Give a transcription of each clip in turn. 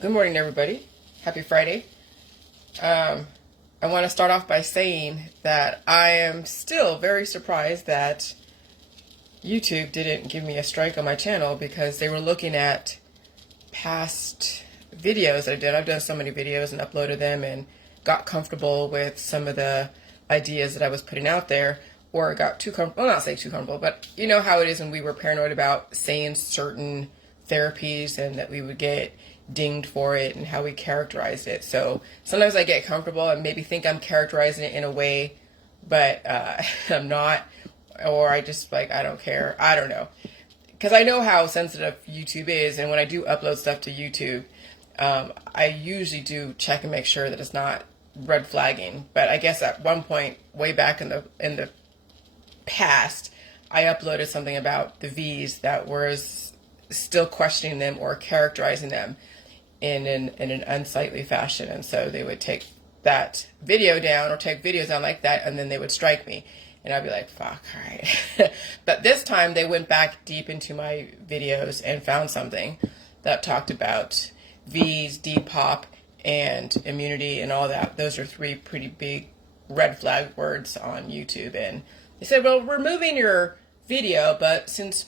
Good morning, everybody. Happy Friday. I want to start off by saying that I am still very surprised that YouTube didn't give me a strike on my channel because they were looking at past videos that I did. I've done so many videos and uploaded them and got comfortable with some of the ideas that I was putting out there, or got too comfortable, well, not say too comfortable, but you know how it is when we were paranoid about saying certain therapies and that we would get dinged for it and how we characterized it. So sometimes I get comfortable and maybe think I'm characterizing it in a way, but I'm not, or I just I don't care. I don't know. Because I know how sensitive YouTube is, and when I do upload stuff to YouTube, I usually do check and make sure that it's not red flagging. But I guess at one point, way back in the past, I uploaded something about the V's that was still questioning them or characterizing them in an unsightly fashion, and so they would take that video down or take videos down like that, and then they would strike me, and I'd be like, fuck, all right. But this time they went back deep into my videos and found something that talked about V's, Depop, and immunity and all that. Those are three pretty big red flag words on YouTube, and they said, well, we're moving your video, but since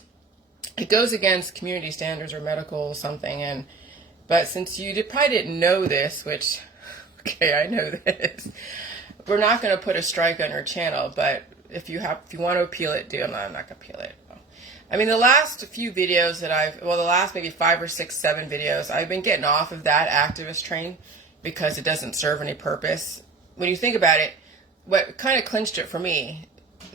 it goes against community standards or medical something, but since you probably didn't know this, which, okay, I know this, we're not going to put a strike on your channel, but if you want to appeal it, do. I'm not going to appeal it. I mean, the last few videos that the last maybe 5 or 6, 7 videos, I've been getting off of that activist train because it doesn't serve any purpose. When you think about it, what kind of clinched it for me,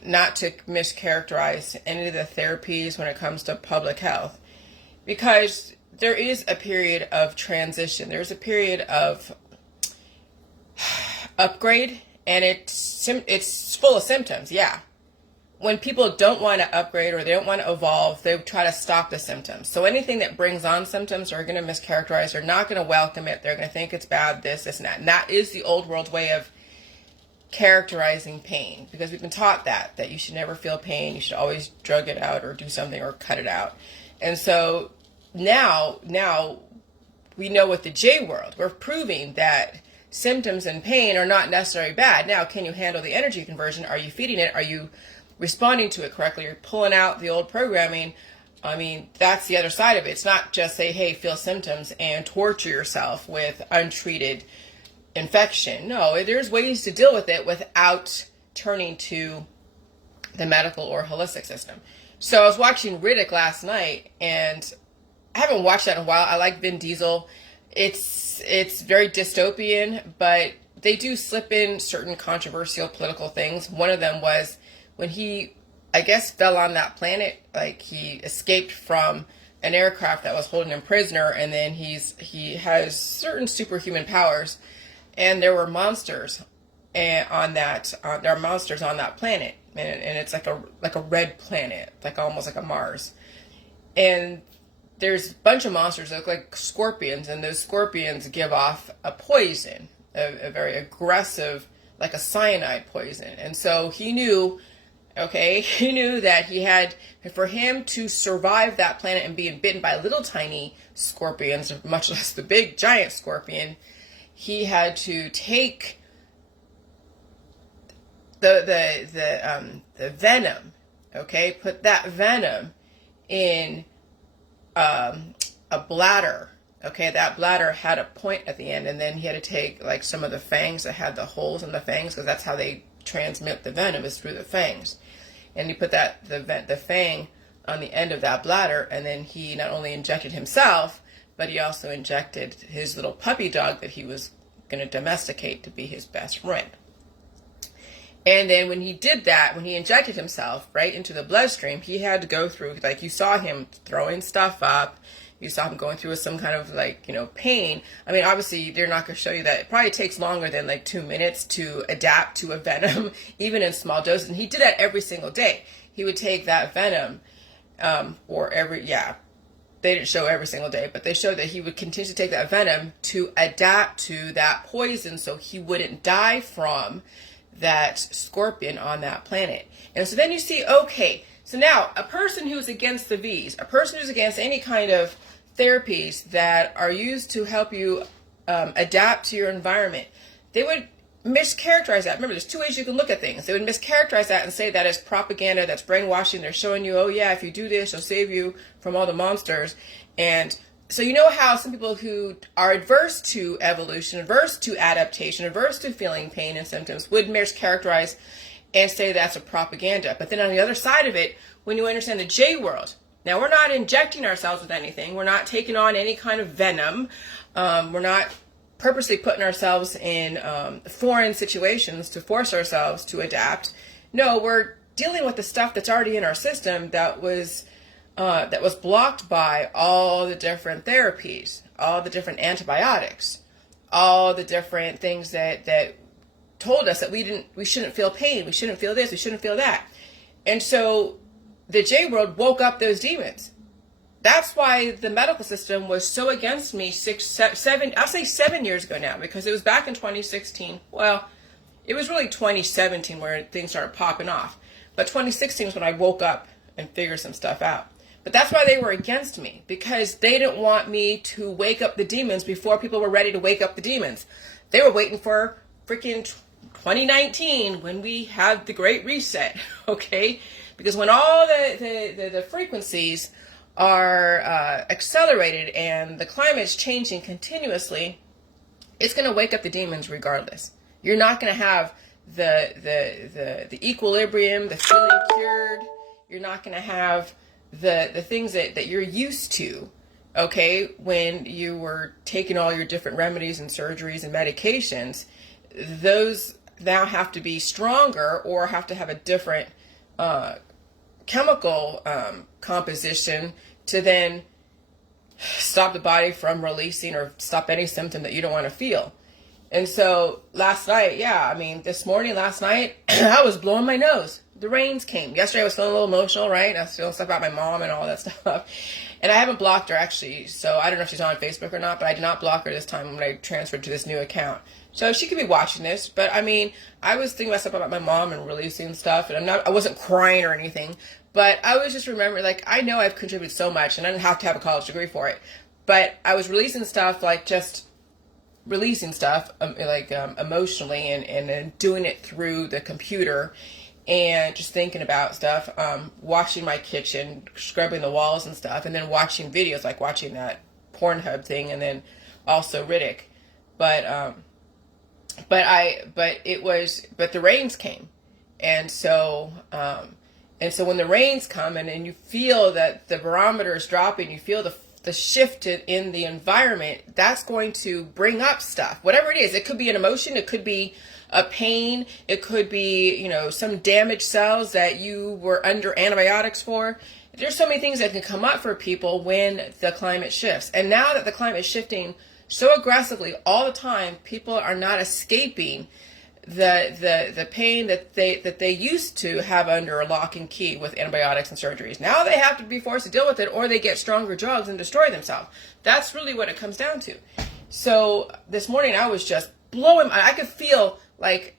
not to mischaracterize any of the therapies when it comes to public health, because there is a period of transition. There's a period of upgrade, and it's full of symptoms, yeah. When people don't want to upgrade or they don't want to evolve, they try to stop the symptoms. So anything that brings on symptoms are going to mischaracterize. They're not going to welcome it. They're going to think it's bad, this, and that. And that is the old world way of characterizing pain, because we've been taught that you should never feel pain. You should always drug it out or do something or cut it out. And so now we know with the J world, we're proving that symptoms and pain are not necessarily bad. Now, can you handle the energy conversion? Are you feeding it? Are you responding to it correctly? You're pulling out the old programming. I mean, that's the other side of it. It's not just say, hey, feel symptoms and torture yourself with untreated infection. No, there's ways to deal with it without turning to the medical or holistic system. So I was watching Riddick last night, and I haven't watched that in a while. I like Vin Diesel. It's very dystopian, but they do slip in certain controversial political things. One of them was when he, I guess, fell on that planet. Like, he escaped from an aircraft that was holding him prisoner, and then he has certain superhuman powers, and there were monsters on that. There are monsters on that planet, and it's like a red planet, like almost like a Mars, and there's a bunch of monsters that look like scorpions, and those scorpions give off a poison, a very aggressive, like a cyanide poison. And so he knew that he had, for him to survive that planet and being bitten by little tiny scorpions, much less the big giant scorpion, he had to take the venom, put that venom in a bladder. That bladder had a point at the end, and then he had to take like some of the fangs that had the holes in the fangs, because that's how they transmit the venom, is through the fangs. And he put the fang on the end of that bladder, and then he not only injected himself, but he also injected his little puppy dog that he was going to domesticate to be his best friend. And then when he did that, when he injected himself right into the bloodstream, he had to go through, like, you saw him throwing stuff up. You saw him going through some kind of, pain. I mean, obviously, they're not going to show you that. It probably takes longer than, 2 minutes to adapt to a venom, even in small doses. And he did that every single day. He would take that venom, they didn't show every single day, but they showed that he would continue to take that venom to adapt to that poison so he wouldn't die from that scorpion on that planet. And so then you see, okay, so now a person who's against the V's, a person who's against any kind of therapies that are used to help you adapt to your environment, they would mischaracterize that. Remember, there's two ways you can look at things. They would mischaracterize that and say that is propaganda, that's brainwashing. They're showing you, oh yeah, if you do this, it'll save you from all the monsters. And so you know how some people who are adverse to evolution, adverse to adaptation, adverse to feeling pain and symptoms would mischaracterize and say that's a propaganda. But then on the other side of it, when you understand the J world, now we're not injecting ourselves with anything. We're not taking on any kind of venom. We're not purposely putting ourselves in foreign situations to force ourselves to adapt. No, we're dealing with the stuff that's already in our system that was blocked by all the different therapies, all the different antibiotics, all the different things that told us that we shouldn't feel pain, we shouldn't feel this, we shouldn't feel that. And so the J world woke up those demons. That's why the medical system was so against me 7 years ago now, because it was back in 2016. Well, it was really 2017 where things started popping off. But 2016 was when I woke up and figured some stuff out. But that's why they were against me, because they didn't want me to wake up the demons before people were ready to wake up the demons. They were waiting for freaking 2019 when we had the Great Reset, okay? Because when all the frequencies are accelerated and the climate's changing continuously, it's going to wake up the demons regardless. You're not going to have the equilibrium, the feeling cured. You're not going to have the things that you're used to, okay, when you were taking all your different remedies and surgeries and medications. Those now have to be stronger or have to have a different chemical composition to then stop the body from releasing or stop any symptom that you don't want to feel. And so last night, this morning, last night, I was blowing my nose. The rains came. Yesterday I was feeling a little emotional, right? I was feeling stuff about my mom and all that stuff. And I haven't blocked her actually, so I don't know if she's on Facebook or not, but I did not block her this time when I transferred to this new account. So she could be watching this, but I was thinking about stuff about my mom and releasing stuff, and I wasn't crying or anything, but I was just remembering, I know I've contributed so much, and I didn't have to have a college degree for it, but I was releasing stuff, emotionally, and then doing it through the computer, and just thinking about stuff, washing my kitchen, scrubbing the walls and stuff, and then watching videos, like watching that Pornhub thing, and then also Riddick. But the rains came. And so when the rains come and you feel that the barometer is dropping, you feel the shift in the environment, that's going to bring up stuff, whatever it is. It could be an emotion, it could be a pain, it could be, some damaged cells that you were under antibiotics for. There's so many things that can come up for people when the climate shifts. And now that the climate is shifting so aggressively all the time, people are not escaping the pain that they used to have under a lock and key with antibiotics and surgeries. Now they have to be forced to deal with it, or they get stronger drugs and destroy themselves. That's really what it comes down to. So this morning I was just blowing. I could feel like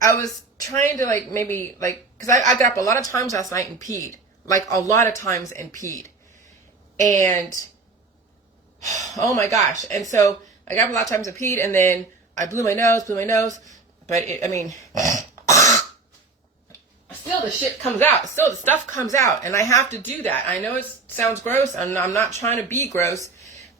I was trying to because I got up a lot of times last night and peed, and oh my gosh. And so I got up a lot of times and peed, and then I blew my nose, but still the shit comes out. Still the stuff comes out, and I have to do that. I know it sounds gross, and I'm not trying to be gross,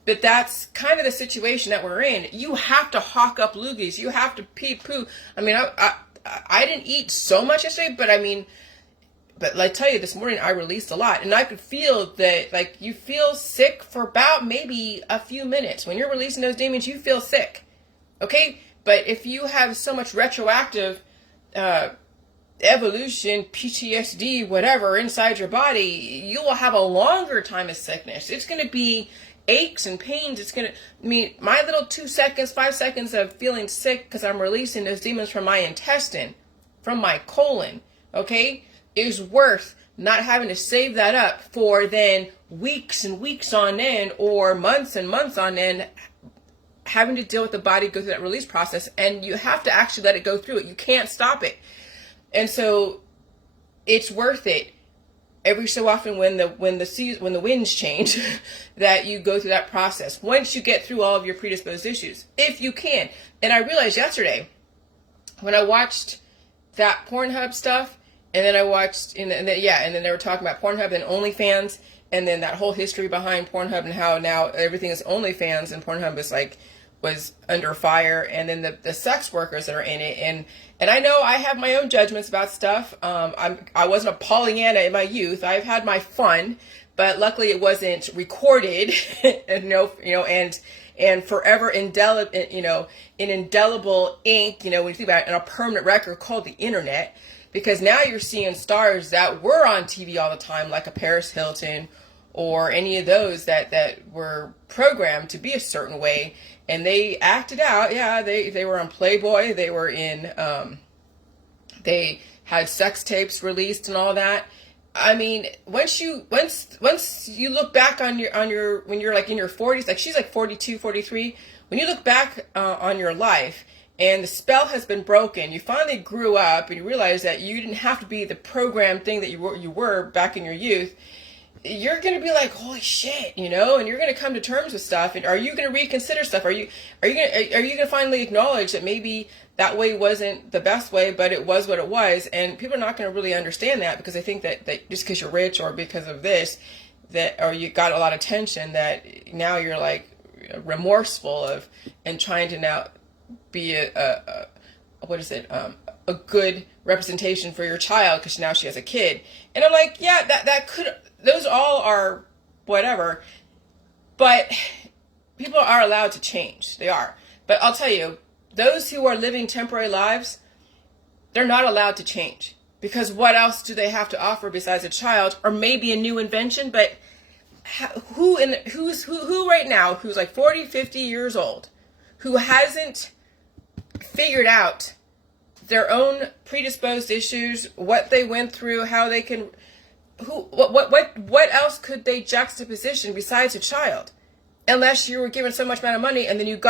but that's kind of the situation that we're in. You have to hawk up loogies. You have to pee poo. I didn't eat so much yesterday, but I tell you, this morning I released a lot, and I could feel that, you feel sick for about maybe a few minutes. When you're releasing those demons, you feel sick, okay? But if you have so much retroactive evolution, PTSD, whatever, inside your body, you will have a longer time of sickness. It's going to be aches and pains. It's going to, my little 2 seconds, 5 seconds of feeling sick because I'm releasing those demons from my intestine, from my colon, okay, is worth not having to save that up for then weeks and weeks on end, or months and months on end, having to deal with the body go through that release process. And you have to actually let it go through it. You can't stop it. And so it's worth it. every so often when the winds change, that you go through that process once you get through all of your predisposed issues, if you can. And I realized yesterday when I watched that Pornhub stuff, and then I watched, and then they were talking about Pornhub and OnlyFans, and then that whole history behind Pornhub and how now everything is OnlyFans and Pornhub is was under fire, and then the sex workers that are in it, and I know I have my own judgments about stuff. I wasn't a Pollyanna in my youth. I've had my fun, but luckily it wasn't recorded, and forever in indelible ink, when you think about it, in a permanent record called the internet. Because now you're seeing stars that were on TV all the time, like a Paris Hilton or any of those that were programmed to be a certain way, and they acted out. Yeah, they were on Playboy. They were in, they had sex tapes released and all that. I mean, once you look back on your when you're in your 40s, like she's 42, 43, when you look back on your life, and the spell has been broken, you finally grew up and you realize that you didn't have to be the programmed thing that you were back in your youth. You're going to be like, holy shit, and you're going to come to terms with stuff. And are you going to reconsider stuff? Are you going to finally acknowledge that maybe that way wasn't the best way, but it was what it was? And people are not going to really understand that, because they think that just because you're rich or because of this, or you got a lot of attention, that now you're remorseful and trying to now be a good representation for your child because now she has a kid. And I'm like, yeah, that could, those all are whatever, but people are allowed to change. They are. But I'll tell you, those who are living temporary lives, they're not allowed to change, because what else do they have to offer besides a child or maybe a new invention? But who right now who's 40, 50 years old, who hasn't figured out their own predisposed issues, what they went through, how they can, what else could they juxtaposition besides a child? Unless you were given so much amount of money and then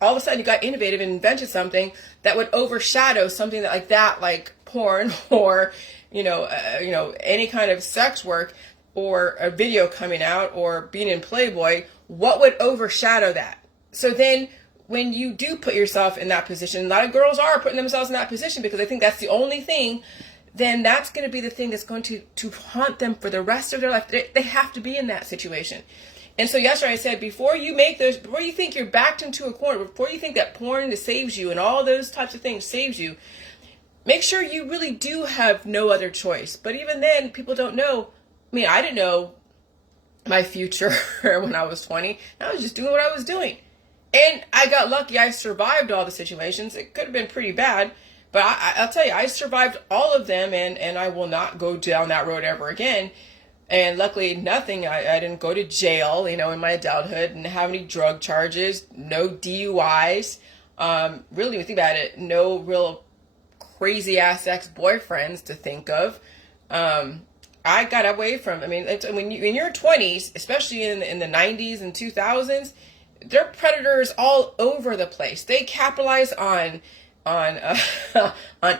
all of a sudden you got innovative and invented something that would overshadow something like porn or, any kind of sex work or a video coming out or being in Playboy. What would overshadow that? So then when you do put yourself in that position, a lot of girls are putting themselves in that position because they think that's the only thing, then that's going to be the thing that's going to haunt them for the rest of their life. They have to be in that situation. And so yesterday I said, before you think you're backed into a corner, before you think that porn saves you and all those types of things saves you, make sure you really do have no other choice. But even then, people don't know. I mean, I didn't know my future when I was 20. I was just doing what I was doing. And I got lucky. I survived all the situations. It could have been pretty bad, but I'll tell you, I survived all of them, and I will not go down that road ever again. And luckily, nothing. I didn't go to jail, in my adulthood, and have any drug charges, no DUIs. Really, when you think about it, no real crazy ass ex-boyfriends to think of. I got away from. I mean, when you're in your 20s, especially in the 90s and 2000s. They're predators all over the place. They capitalize on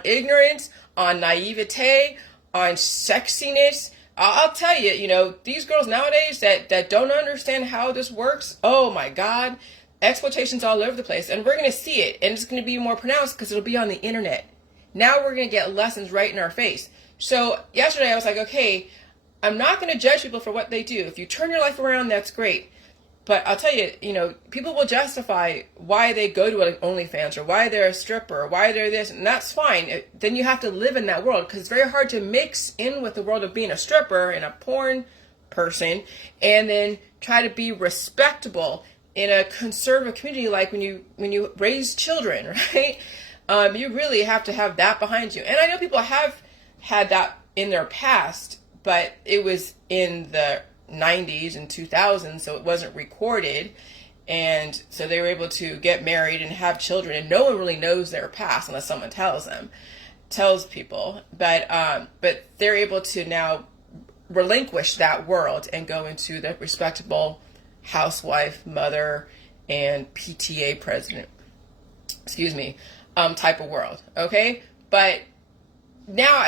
ignorance, on naivete, on sexiness. I'll tell you, these girls nowadays that don't understand how this works, oh my God, exploitation's all over the place. And we're going to see it, and it's going to be more pronounced because it'll be on the internet. Now we're going to get lessons right in our face. So yesterday I was like, okay, I'm not going to judge people for what they do. If you turn your life around, that's great. But I'll tell you, people will justify why they go to OnlyFans or why they're a stripper or why they're this, and that's fine. Then you have to live in that world, because it's very hard to mix in with the world of being a stripper and a porn person and then try to be respectable in a conservative community like when you raise children, right? You really have to have that behind you. And I know people have had that in their past, but it was in the 90s and 2000s, so it wasn't recorded, and so they were able to get married and have children, and no one really knows their past unless someone tells people, but they're able to now relinquish that world and go into the respectable housewife, mother, and PTA president, type of world. Okay, but now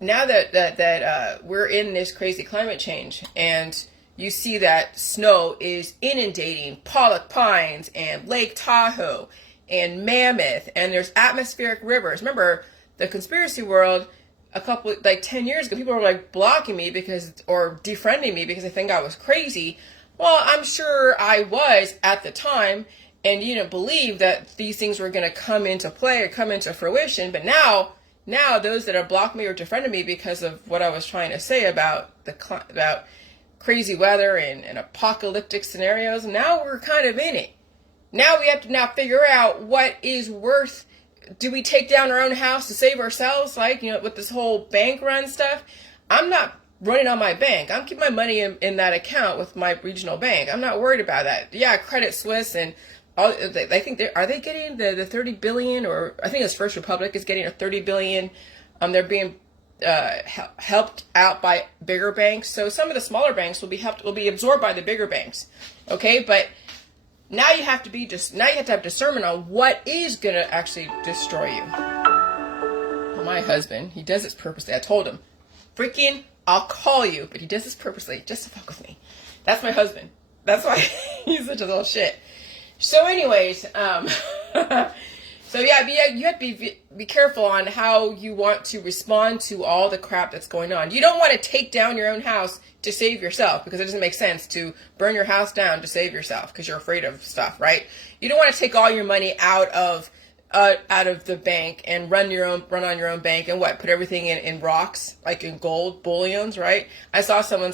now that we're in this crazy climate change, and you see that snow is inundating Pollock Pines and Lake Tahoe and Mammoth, and there's atmospheric rivers. Remember, the conspiracy world, a couple, like 10 years ago, people were like blocking me or defriending me because they think I was crazy. Well, I'm sure I was at the time, and you didn't believe that these things were going to come into play or come into fruition. But now those that have blocked me or defriended me because of what I was trying to say about about crazy weather and apocalyptic scenarios, now we're kind of in it. Now we have to now figure out what is worth. Do we take down our own house to save ourselves? Like, with this whole bank run stuff, I'm not running on my bank. I'm keeping my money in that account with my regional bank. I'm not worried about that. Yeah, Credit Suisse and all, I think are they getting the 30 billion, or I think it's First Republic is getting a 30 billion. They're being helped out by bigger banks. So some of the smaller banks will be absorbed by the bigger banks. Okay, but now you have to have discernment on what is going to actually destroy you. Well, my husband, he does this purposely. I told him, freaking, I'll call you, but he does this purposely just to fuck with me. That's my husband. That's why he's such a little shit. So anyways, so yeah, you have to be careful on how you want to respond to all the crap that's going on. You don't want to take down your own house to save yourself, because it doesn't make sense to burn your house down to save yourself because you're afraid of stuff, right? You don't want to take all your money out of the bank and run on your own bank and put everything in rocks, like in gold bullions, right? I saw someone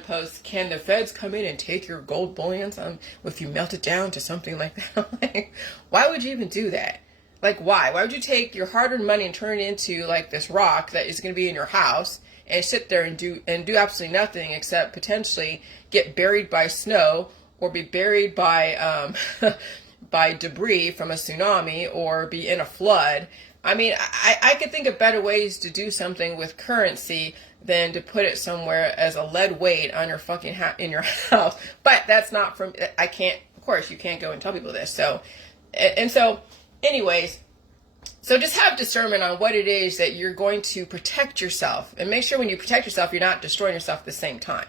post, can the feds come in and take your gold bullions if you melt it down to something like that? Like, why would you even do that? Like, why would you take your hard-earned money and turn it into like this rock that is going to be in your house and sit there and do absolutely nothing except potentially get buried by snow or be buried by by debris from a tsunami or be in a flood? I mean, I could think of better ways to do something with currency than to put it somewhere as a lead weight on your fucking in your house. But that's not from, I can't, of course, you can't go and tell people this. So, and so, anyways, so just have discernment on what it is that you're going to protect yourself. And make sure when you protect yourself, you're not destroying yourself at the same time.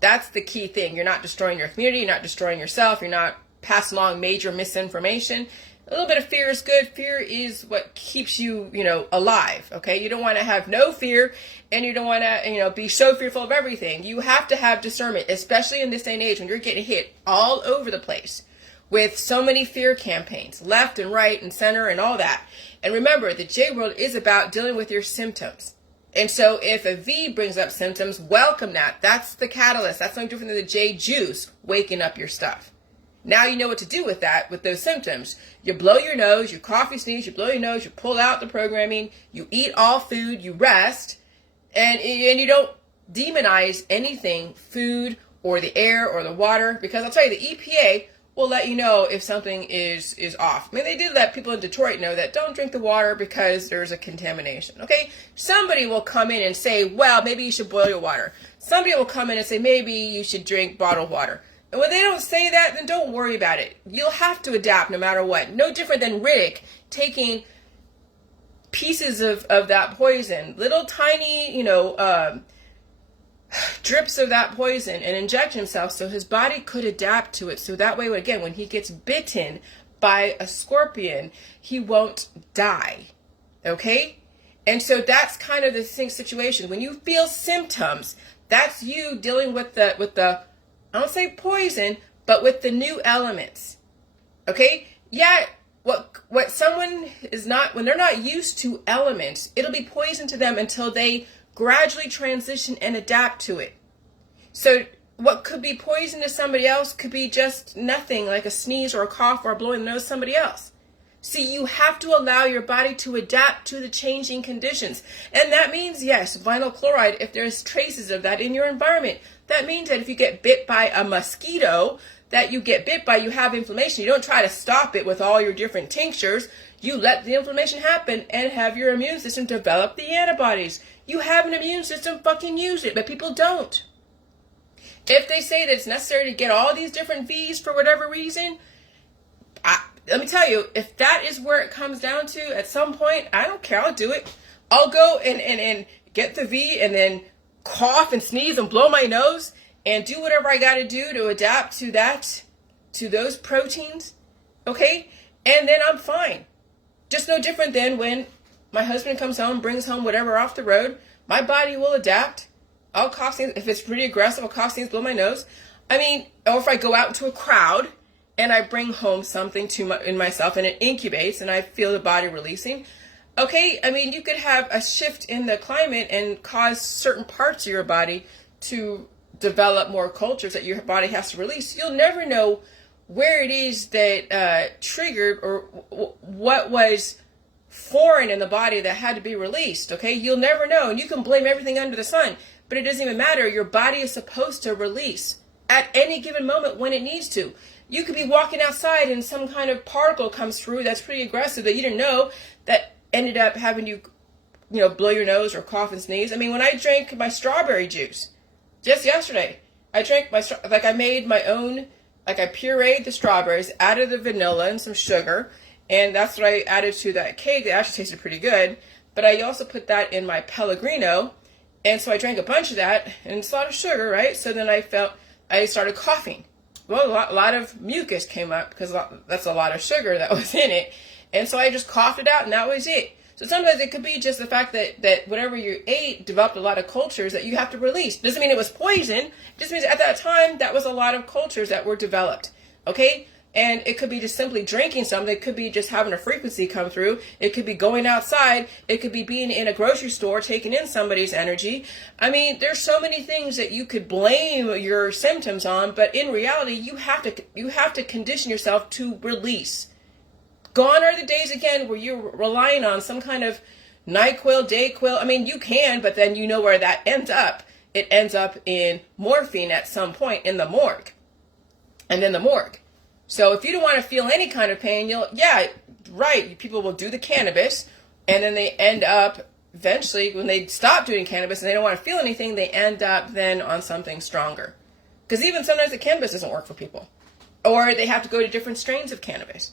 That's the key thing. You're not destroying your community. You're not destroying yourself. You're not passing along major misinformation. A little bit of fear is good. Fear is what keeps you, alive. Okay. You don't want to have no fear, and you don't want to, be so fearful of everything. You have to have discernment, especially in this day and age when you're getting hit all over the place with so many fear campaigns, left and right and center and all that. And remember, the J world is about dealing with your symptoms. And so if a V brings up symptoms, welcome that. That's the catalyst. That's no different than the J juice waking up your stuff. Now you know what to do with that, with those symptoms. You blow your nose, you cough, you sneeze, you blow your nose, you pull out the programming, you eat all food, you rest, and you don't demonize anything, food or the air or the water, because I'll tell you, the EPA will let you know if something is off. I mean, they did let people in Detroit know that don't drink the water because there's a contamination, okay? Somebody will come in and say, well, maybe you should boil your water. Somebody will come in and say, maybe you should drink bottled water. And when they don't say that, then don't worry about it. You'll have to adapt no matter what. No different than Riddick taking pieces of that poison, little tiny, drips of that poison, and inject himself so his body could adapt to it. So that way, again, when he gets bitten by a scorpion, he won't die. Okay? And so that's kind of the same situation. When you feel symptoms, that's you dealing with the I don't say poison, but with the new elements. Okay? Yeah, what someone is not, when they're not used to elements, it'll be poison to them until they gradually transition and adapt to it. So what could be poison to somebody else could be just nothing, like a sneeze or a cough or blowing the nose to somebody else. See, you have to allow your body to adapt to the changing conditions. And that means, yes, vinyl chloride, if there's traces of that in your environment. That means that if you get bit by a mosquito that you get bit by, you have inflammation. You don't try to stop it with all your different tinctures. You let the inflammation happen and have your immune system develop the antibodies. You have an immune system, fucking use it, but people don't. If they say that it's necessary to get all these different V's for whatever reason, let me tell you, if that is where it comes down to at some point, I don't care, I'll do it. I'll go and get the V and then cough and sneeze and blow my nose and do whatever I got to do to adapt to that, to those proteins, okay? And then I'm fine. Just no different than when my husband comes home, brings home whatever off the road, my body will adapt. I'll cough, sneeze. If it's pretty aggressive, I'll cough, sneeze, blow my nose. I mean, or if I go out into a crowd and I bring home something in myself and it incubates and I feel the body releasing, okay, I mean, you could have a shift in the climate and cause certain parts of your body to develop more cultures that your body has to release. You'll never know where it is that triggered or what was foreign in the body that had to be released, okay? You'll never know, and you can blame everything under the sun, but it doesn't even matter. Your body is supposed to release at any given moment when it needs to. You could be walking outside and some kind of particle comes through that's pretty aggressive that you didn't know that ended up having you blow your nose or cough and sneeze. I mean, when I drank my strawberry juice just yesterday, I made my own, I pureed the strawberries, added the vanilla and some sugar, and that's what I added to that cake. It actually tasted pretty good, but I also put that in my Pellegrino, and so I drank a bunch of that, and it's a lot of sugar, right? So then I started coughing. Well, a lot of mucus came up because that's a lot of sugar that was in it, and so I just coughed it out, and that was it. So sometimes it could be just the fact that whatever you ate developed a lot of cultures that you have to release. Doesn't mean it was poison. It just means at that time that was a lot of cultures that were developed. Okay? And it could be just simply drinking something. It could be just having a frequency come through. It could be going outside. It could be being in a grocery store, taking in somebody's energy. I mean, there's so many things that you could blame your symptoms on, but in reality, you have to condition yourself to release. Gone are the days again where you're relying on some kind of NyQuil, DayQuil. I mean, you can, but then you know where that ends up. It ends up in morphine at some point in the morgue. And then the morgue. So if you don't want to feel any kind of pain, people will do the cannabis, and then they end up eventually, when they stop doing cannabis and they don't want to feel anything, they end up then on something stronger. Because even sometimes the cannabis doesn't work for people. Or they have to go to different strains of cannabis.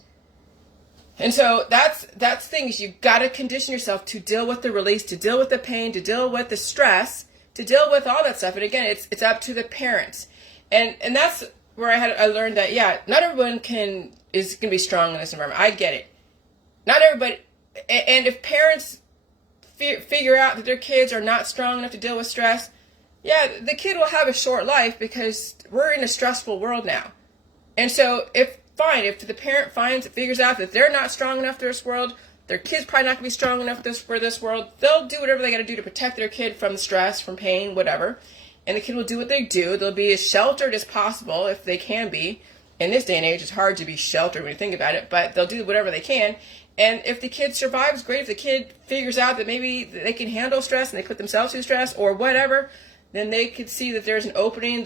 And so that's things you got to condition yourself to deal with the release, to deal with the pain, to deal with the stress, to deal with all that stuff. And again, it's up to the parents. And that's where I learned that, not everyone is going to be strong in this environment. I get it. Not everybody. And if parents figure out that their kids are not strong enough to deal with stress, the kid will have a short life because we're in a stressful world now. And so if the parent figures out that they're not strong enough for this world, their kid's probably not going to be strong enough for this world, they'll do whatever they got to do to protect their kid from stress, from pain, whatever. And the kid will do what they do. They'll be as sheltered as possible if they can be. In this day and age, it's hard to be sheltered when you think about it, but they'll do whatever they can. And if the kid survives, great. If the kid figures out that maybe they can handle stress and they put themselves through stress or whatever, then they could see that there's an opening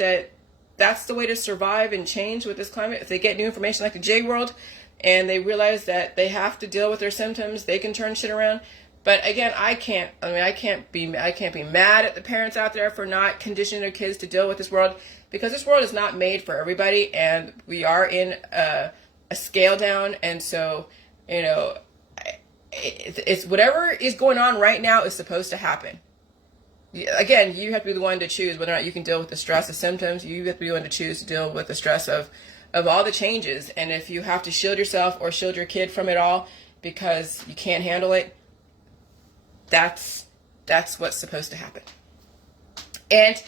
that's the way to survive and change with this climate. If they get new information like the J World and they realize that they have to deal with their symptoms, they can turn shit around. But again, I can't be mad at the parents out there for not conditioning their kids to deal with this world, because this world is not made for everybody, and we are in a scale down. And so, it's whatever is going on right now is supposed to happen. Again, you have to be the one to choose whether or not you can deal with the stress of symptoms. You have to be the one to choose to deal with the stress of all the changes. And if you have to shield yourself or shield your kid from it all because you can't handle it, that's what's supposed to happen. And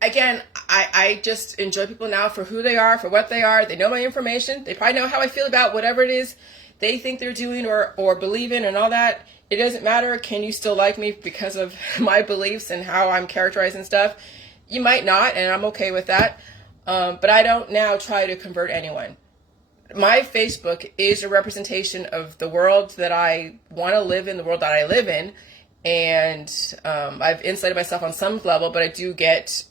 again, I just enjoy people now for who they are, for what they are. They know my information. They probably know how I feel about whatever it is they think they're doing or believe in and all that. It doesn't matter. Can you still like me because of my beliefs and how I'm characterizing stuff? You might not, and I'm okay with that. But I don't now try to convert anyone. My Facebook is a representation of the world that I want to live in, the world that I live in. And I've insulated myself on some level, but I do get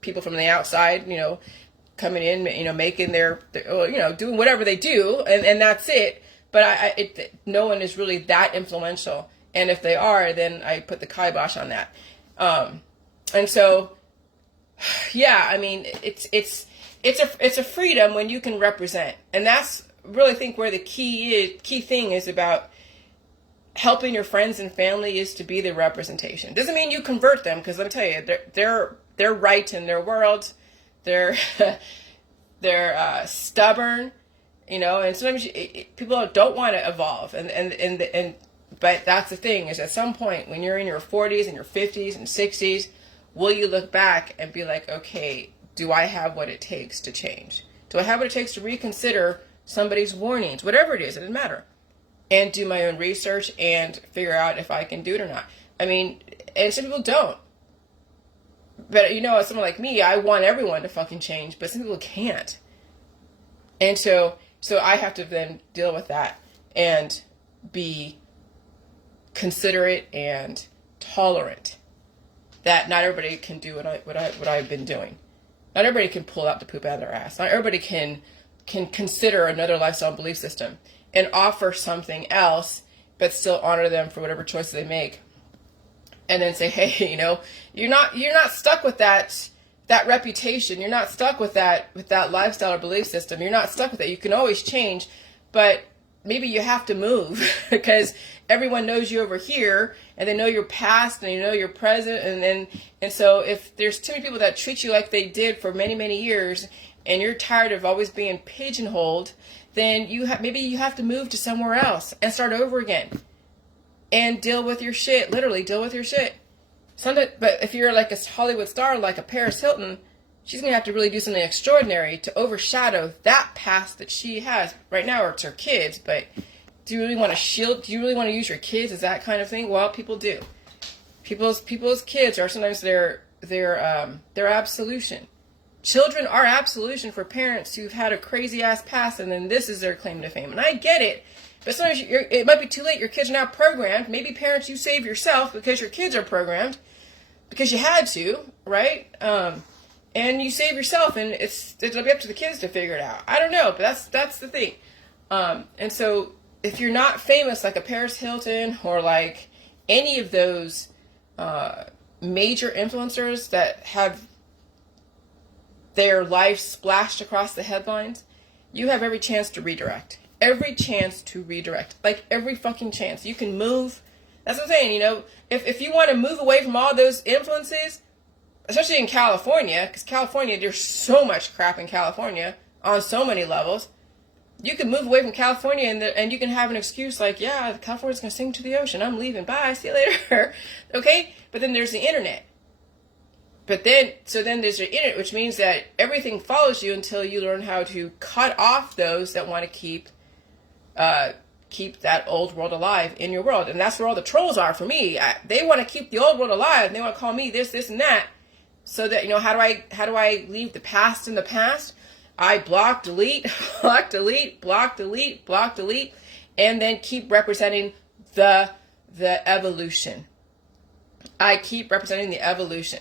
people from the outside, coming in, making their doing whatever they do, and that's it. But no one is really that influential. And if they are, then I put the kibosh on that. And so, it's a freedom when you can represent. And that's really, I think, where the key thing is about helping your friends and family is to be the representation. Doesn't mean you convert them, because let me tell you, they're right in their world. They're they're stubborn, you know, and sometimes people don't want to evolve, and but that's the thing, is at some point when you're in your 40s and your 50s and 60s, will you look back and be like, okay, do I have what it takes to change? Do I have what it takes to reconsider somebody's warnings, whatever it is, it doesn't matter, and do my own research and figure out if I can do it or not. I mean, and some people don't. But, you know, as someone like me, I want everyone to fucking change, but some people can't. And so I have to then deal with that and be considerate and tolerant that not everybody can do what I've been doing. Not everybody can pull out the poop out of their ass. Not everybody can consider another lifestyle belief system and offer something else, but still honor them for whatever choices they make. And then say, hey, you know, you're not stuck with that reputation. You're not stuck with that lifestyle or belief system. You're not stuck with it. You can always change, but maybe you have to move because everyone knows you over here, and they know your past and you know your present, and so if there's too many people that treat you like they did for many, many years, and you're tired of always being pigeonholed, then maybe you have to move to somewhere else and start over again. And deal with your shit. Literally, deal with your shit. But if you're like a Hollywood star, like a Paris Hilton, she's going to have to really do something extraordinary to overshadow that past that she has. Right now, it's her kids, but do you really want to use your kids as that kind of thing? Well, people do. People's kids are sometimes their absolution. Children are absolution for parents who've had a crazy ass past, and then this is their claim to fame. And I get it. But sometimes it might be too late. Your kids are now programmed. Maybe parents, you save yourself because your kids are programmed. Because you had to, right? And you save yourself, and it'll be up to the kids to figure it out. I don't know, but that's the thing. And so if you're not famous like a Paris Hilton or like any of those major influencers that have their life splashed across the headlines, you have every chance to redirect. Every chance to redirect. Like, every fucking chance. You can move. That's what I'm saying, you know. If you want to move away from all those influences, especially in California, because California, there's so much crap in California on so many levels. You can move away from California and you can have an excuse like, yeah, California's going to sink to the ocean. I'm leaving. Bye. See you later. Okay? But then there's the internet. So then there's the internet, which means that everything follows you until you learn how to cut off those that want to keep that old world alive in your world. And that's where all the trolls are for me. They want to keep the old world alive, and they want to call me this, and that. So that, you know, how do I leave the past in the past? I block, delete, block, delete, block, delete, block, delete, and then keep representing the evolution. I keep representing the evolution.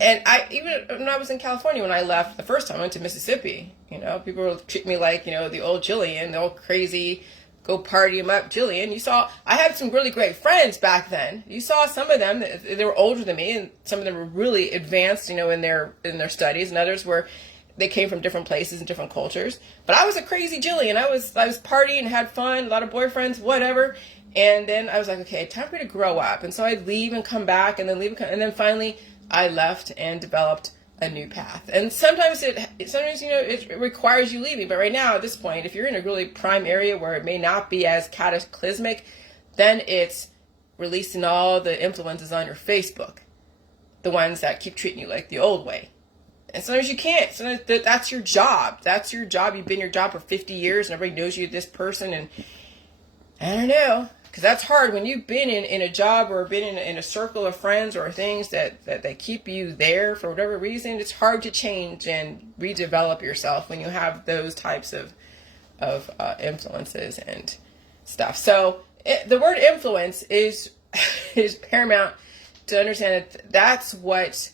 And even when I was in California, when I left the first time, I went to Mississippi. You know, people would treat me like, you know, the old Jillian, the old crazy, go party 'em up Jillian. I had some really great friends back then. You saw some of them, they were older than me, and some of them were really advanced, you know, in their studies, and others they came from different places and different cultures. But I was a crazy Jillian. I was partying, had fun, a lot of boyfriends, whatever. And then I was like, okay, time for me to grow up. And so I'd leave and come back, and then leave, and then finally I left and developed a new path. And sometimes you know, it requires you leaving. But right now, at this point, if you're in a really prime area where it may not be as cataclysmic, then it's releasing all the influences on your Facebook, the ones that keep treating you like the old way. And sometimes you can't. Sometimes that's your job. That's your job. You've been your job for 50 years, and everybody knows you, this person. And I don't know. Because that's hard when you've been in a job or been in a circle of friends or things that they keep you there for whatever reason. It's hard to change and redevelop yourself when you have those types of influences and stuff. So the word influence is paramount to understand that that's what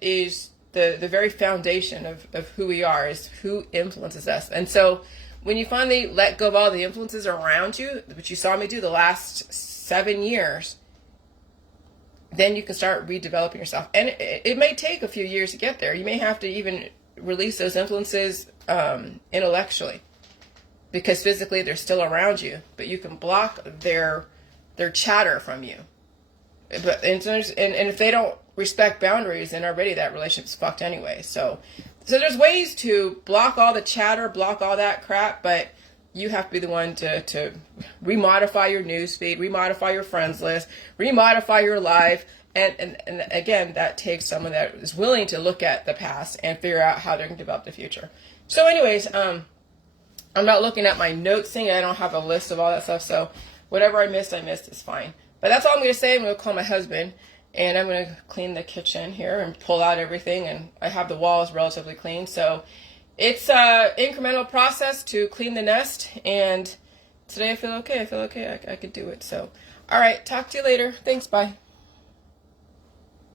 is the very foundation of who we are, is who influences us. And so when you finally let go of all the influences around you, which you saw me do the last 7 years, then you can start redeveloping yourself. And it may take a few years to get there. You may have to even release those influences intellectually. because physically they're still around you, but you can block their chatter from you. But and if they don't respect boundaries, then already that relationship's fucked anyway. So there's ways to block all the chatter, block all that crap, but you have to be the one to remodify your news feed, remodify your friends list, remodify your life. And again, that takes someone that is willing to look at the past and figure out how they're going to develop the future. So anyways, I'm not looking at my notes thing. I don't have a list of all that stuff. So whatever I missed is fine. But that's all I'm going to say. I'm going to call my husband, and I'm going to clean the kitchen here and pull out everything. And I have the walls relatively clean. So it's an incremental process to clean the nest. And today I feel okay. I could do it. So, all right. Talk to you later. Thanks. Bye.